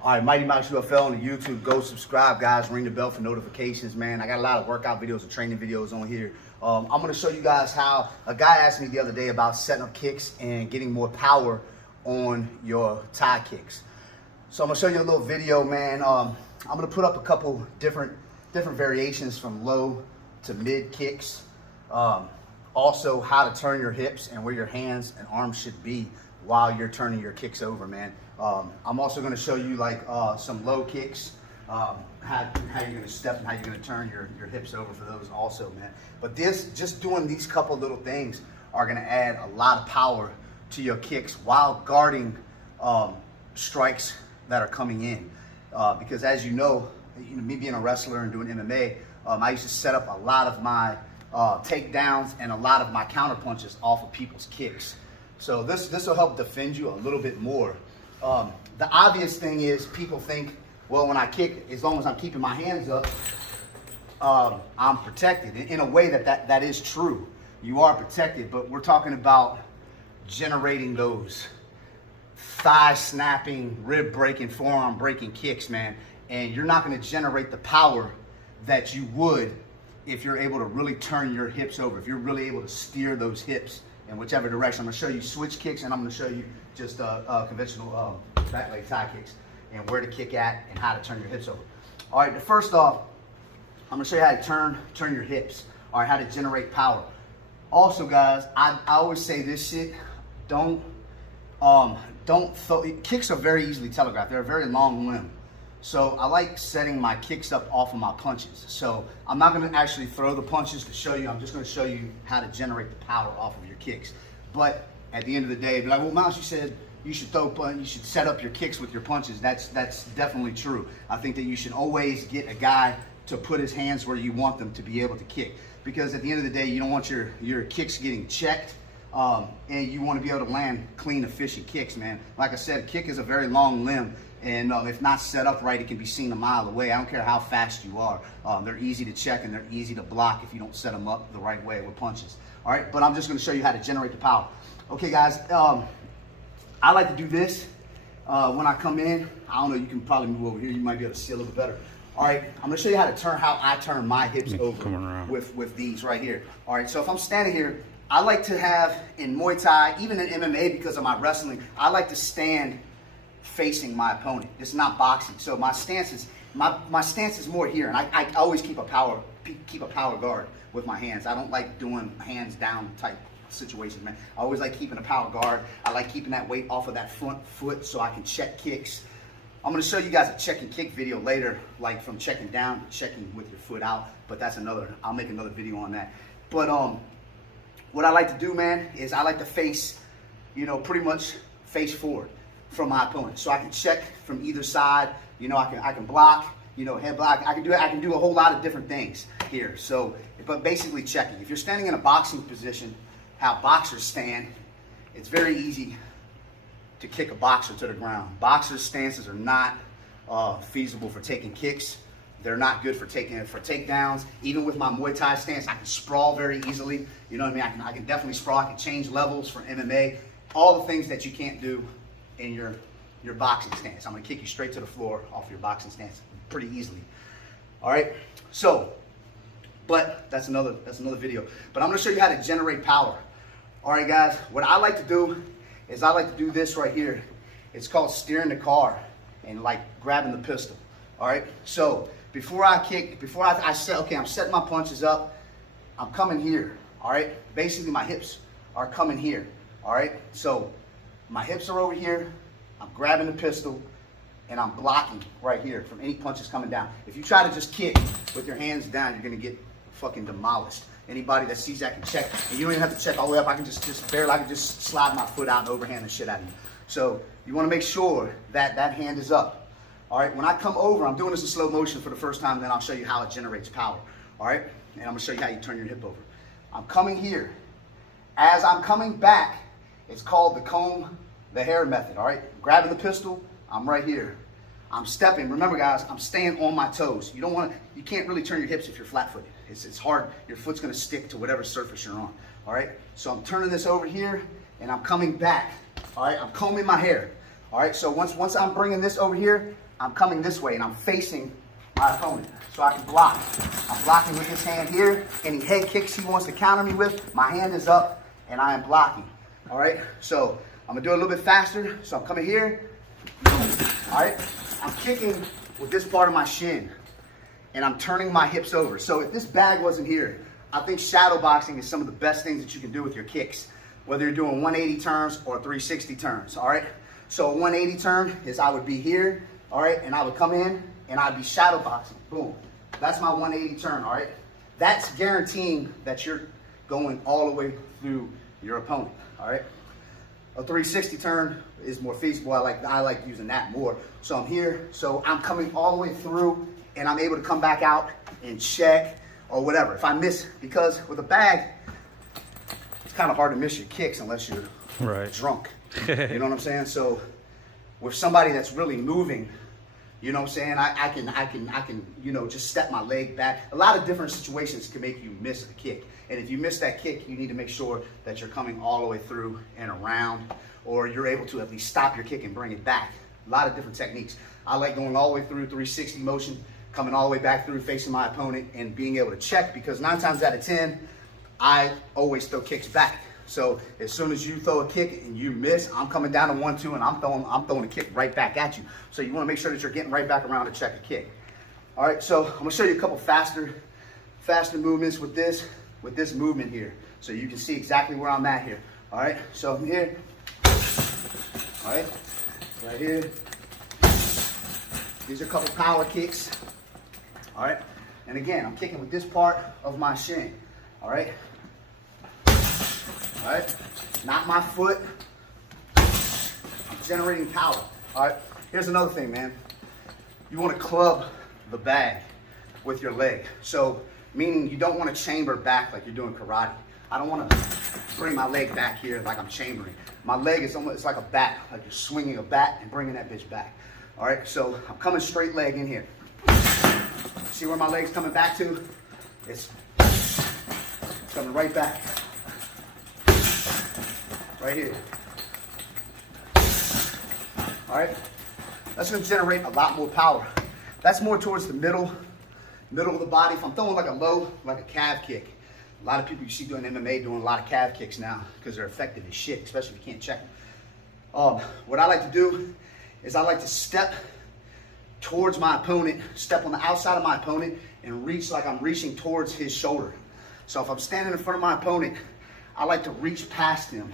All right, Mighty Mouse UFL on the YouTube. Go subscribe, guys. Ring the bell for notifications, man. I got a lot of workout videos and training videos on here. I'm going to show you guys how a guy asked me the other day about setting up kicks and getting more power on your Thai kicks. So I'm going to show you a little video, man. I'm going to put up a couple different variations from low to mid kicks. Also, how to turn your hips and where your hands and arms should be while you're turning your kicks over, man. I'm also going to show you like some low kicks, how you're going to step and how you're going to turn your hips over for those also, man. But just doing these couple little things are going to add a lot of power to your kicks while guarding strikes that are coming in. Because as you know, me being a wrestler and doing MMA, I used to set up a lot of my takedowns and a lot of my counter punches off of people's kicks. So this will help defend you a little bit more. The obvious thing is people think, well, when I kick, as long as I'm keeping my hands up, I'm protected. In a way that is true. You are protected, but we're talking about generating those thigh snapping, rib breaking, forearm breaking kicks, man. And you're not going to generate the power that you would if you're able to really turn your hips over, if you're really able to steer those hips in whichever direction. I'm going to show you switch kicks, and I'm going to show you just conventional back leg Thai kicks and where to kick at and how to turn your hips over. All right, first off, I'm going to show you how to turn your hips. All right, how to generate power. Also, guys, I always say this shit, kicks are very easily telegraphed. They're a very long limb. So I like setting my kicks up off of my punches. So I'm not going to actually throw the punches to show you. I'm just going to show you how to generate the power off of your kicks. But at the end of the day, be like, well, Mouse, you said you should you should set up your kicks with your punches. That's definitely true. I think that you should always get a guy to put his hands where you want them to be able to kick. Because at the end of the day, you don't want your kicks getting checked. And you want to be able to land clean, efficient kicks, man. Like I said, kick is a very long limb. And if not set up right, it can be seen a mile away. I don't care how fast you are. They're easy to check and they're easy to block if you don't set them up the right way with punches. All right, but I'm just going to show you how to generate the power. Okay, guys, I like to do this when I come in. I don't know, you can probably move over here. You might be able to see a little bit better. All right, I'm going to show you how I turn my hips over with these right here. All right, so if I'm standing here, I like to have in Muay Thai, even in MMA because of my wrestling, I like to stand facing my opponent. It's not boxing. So my stance is more here, and I always keep a power guard with my hands. I don't like doing hands down type situations, man. I always like keeping a power guard. I like keeping that weight off of that front foot so I can check kicks. I'm going to show you guys a check and kick video later, like from checking down to checking with your foot out, but I'll make another video on that. But what I like to do, man, is I like to face, pretty much face forward from my opponent, so I can check from either side. I can block, head block. I can do a whole lot of different things here. So, but basically checking. If you're standing in a boxing position, how boxers stand, it's very easy to kick a boxer to the ground. Boxers' stances are not feasible for taking kicks. They're not good for takedowns. Even with my Muay Thai stance, I can sprawl very easily. You know what I mean? I can definitely sprawl. I can change levels for MMA. All the things that you can't do in your boxing stance. I'm gonna kick you straight to the floor off your boxing stance pretty easily. All right. So, but that's another video. But I'm gonna show you how to generate power. All right, guys. What I like to do is I like to do this right here. It's called steering the car and like grabbing the pistol. All right. So before I kick, I say, okay, I'm setting my punches up. I'm coming here. All right. Basically, my hips are coming here. All right. So my hips are over here. I'm grabbing the pistol and I'm blocking right here from any punches coming down. If you try to just kick with your hands down, you're gonna get fucking demolished. Anybody that sees that can check, and you don't even have to check all the way up. I can just barely, I can just slide my foot out and overhand the shit out of you. So you want to make sure that that hand is up. All right. When I come over, I'm doing this in slow motion for the first time. Then I'll show you how it generates power. All right. And I'm gonna show you how you turn your hip over. I'm coming here. As I'm coming back, it's called the comb the hair method. All right. Grabbing the pistol. I'm right here. I'm stepping. Remember, guys, I'm staying on my toes. You can't really turn your hips if you're flat-footed. It's hard. Your foot's going to stick to whatever surface you're on. All right. So I'm turning this over here, and I'm coming back. All right. I'm combing my hair. All right. So once I'm bringing this over here, I'm coming this way and I'm facing my opponent so I can block. I'm blocking with this hand here. Any head kicks he wants to counter me with, my hand is up and I am blocking. All right, so I'm gonna do it a little bit faster. So I'm coming here, all right? I'm kicking with this part of my shin and I'm turning my hips over. So if this bag wasn't here, I think shadow boxing is some of the best things that you can do with your kicks, whether you're doing 180 turns or 360 turns, all right? So a 180 turn is I would be here, all right, and I would come in and I'd be shadow boxing, boom. That's my 180 turn, all right? That's guaranteeing that you're going all the way through your opponent, all right? A 360 turn is more feasible. I like using that more. So I'm here, so I'm coming all the way through and I'm able to come back out and check or whatever. If I miss, because with a bag, it's kind of hard to miss your kicks unless you're drunk. You know what I'm saying? So with somebody that's really moving, you know what I'm saying, I can, you know, just step my leg back. A lot of different situations can make you miss a kick. And if you miss that kick, you need to make sure that you're coming all the way through and around, or you're able to at least stop your kick and bring it back. A lot of different techniques. I like going all the way through 360 motion, coming all the way back through, facing my opponent, and being able to check, because 9 times out of 10, I always throw kicks back. So as soon as you throw a kick and you miss, I'm coming down to 1-2 and I'm throwing a kick right back at you. So you want to make sure that you're getting right back around to check a kick. All right, so I'm gonna show you a couple faster movements with this movement here, so you can see exactly where I'm at here. All right, so I'm here. All right, right here. These are a couple power kicks. All right, and again, I'm kicking with this part of my shin. All right. All right, not my foot. I'm generating power. All right, here's another thing, man. You want to club the bag with your leg. So, meaning you don't want to chamber back like you're doing karate. I don't want to bring my leg back here like I'm chambering. My leg is almost, it's like a bat, like you're swinging a bat and bringing that bitch back. All right, so I'm coming straight leg in here. See where my leg's coming back to? It's coming right back. Right here. All right, that's gonna generate a lot more power. That's more towards the middle of the body. If I'm throwing like a low, like a calf kick, a lot of people you see doing MMA doing a lot of calf kicks now because they're effective as shit, especially if you can't check them. What I like to do is I like to step towards my opponent, step on the outside of my opponent and reach like I'm reaching towards his shoulder. So if I'm standing in front of my opponent, I like to reach past him.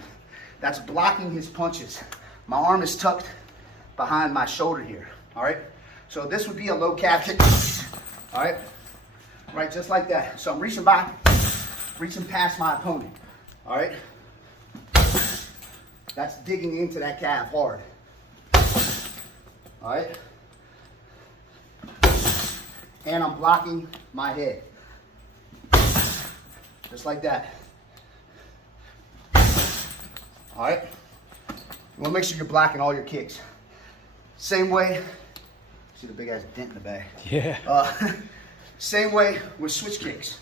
That's blocking his punches. My arm is tucked behind my shoulder here, all right? So this would be a low calf kick, all right? Right, just like that. So I'm reaching back, reaching past my opponent, all right? That's digging into that calf hard, all right? And I'm blocking my head, just like that. All right, you want to make sure you're blocking all your kicks. Same way, see the big ass dent in the bag. Yeah. Same way with switch kicks.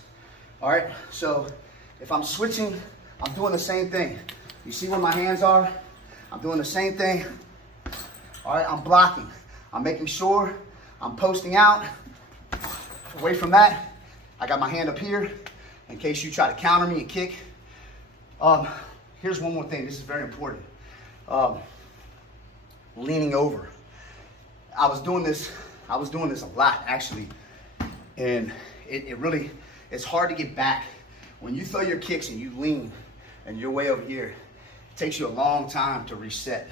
All right, so if I'm switching, I'm doing the same thing. You see where my hands are? I'm doing the same thing. All right, I'm blocking. I'm making sure I'm posting out. Away from that, I got my hand up here in case you try to counter me and kick. Here's one more thing, this is very important. Leaning over. I was doing this a lot actually, and it really, it's hard to get back. When you throw your kicks and you lean and you're way over here, it takes you a long time to reset.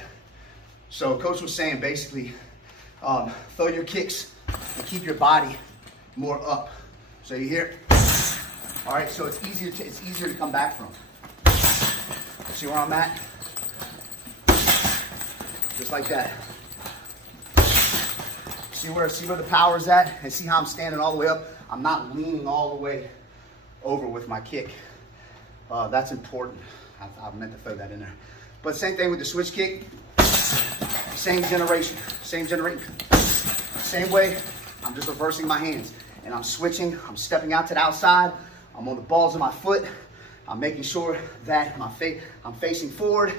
So coach was saying basically, throw your kicks and keep your body more up. So you hear, all right, so it's easier to come back from. See where I'm at? Just like that. See where the power's at, and see how I'm standing all the way up. I'm not leaning all the way over with my kick. That's important. I meant to throw that in there. But same thing with the switch kick. Same generation. Same way. I'm just reversing my hands, and I'm switching. I'm stepping out to the outside. I'm on the balls of my foot. I'm making sure that I'm facing forward.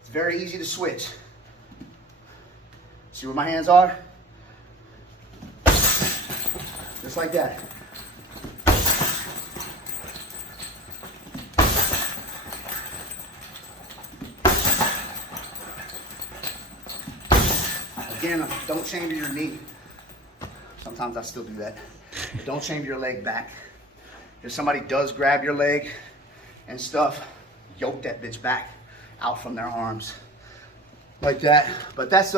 It's very easy to switch. See where my hands are? Just like that. Again, don't chamber your knee. Sometimes I still do that. But don't chamber your leg back. If somebody does grab your leg and stuff, yoke that bitch back out from their arms. Like that. But that's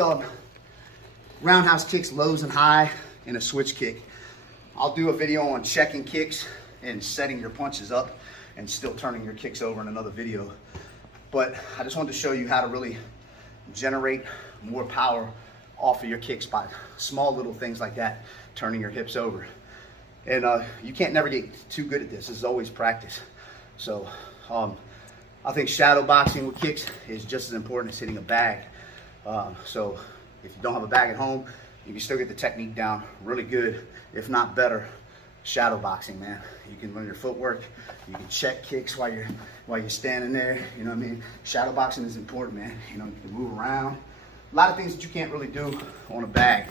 roundhouse kicks, lows and high, and a switch kick. I'll do a video on checking kicks and setting your punches up and still turning your kicks over in another video. But I just wanted to show you how to really generate more power off of your kicks by small little things like that, turning your hips over. And you can't never get too good at this. This is always practice. So I think shadow boxing with kicks is just as important as hitting a bag. So if you don't have a bag at home, you can still get the technique down really good, if not better. Shadow boxing, man. You can learn your footwork. You can check kicks while you're standing there. You know what I mean? Shadow boxing is important, man. You know, you can move around. A lot of things that you can't really do on a bag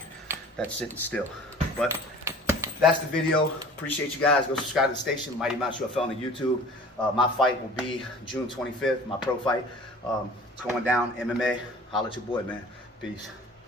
that's sitting still. But that's the video. Appreciate you guys. Go subscribe to the station, Mighty Mouse UFL on the YouTube. My fight will be June 25th, my pro fight. It's going down, MMA. Holla at your boy, man. Peace.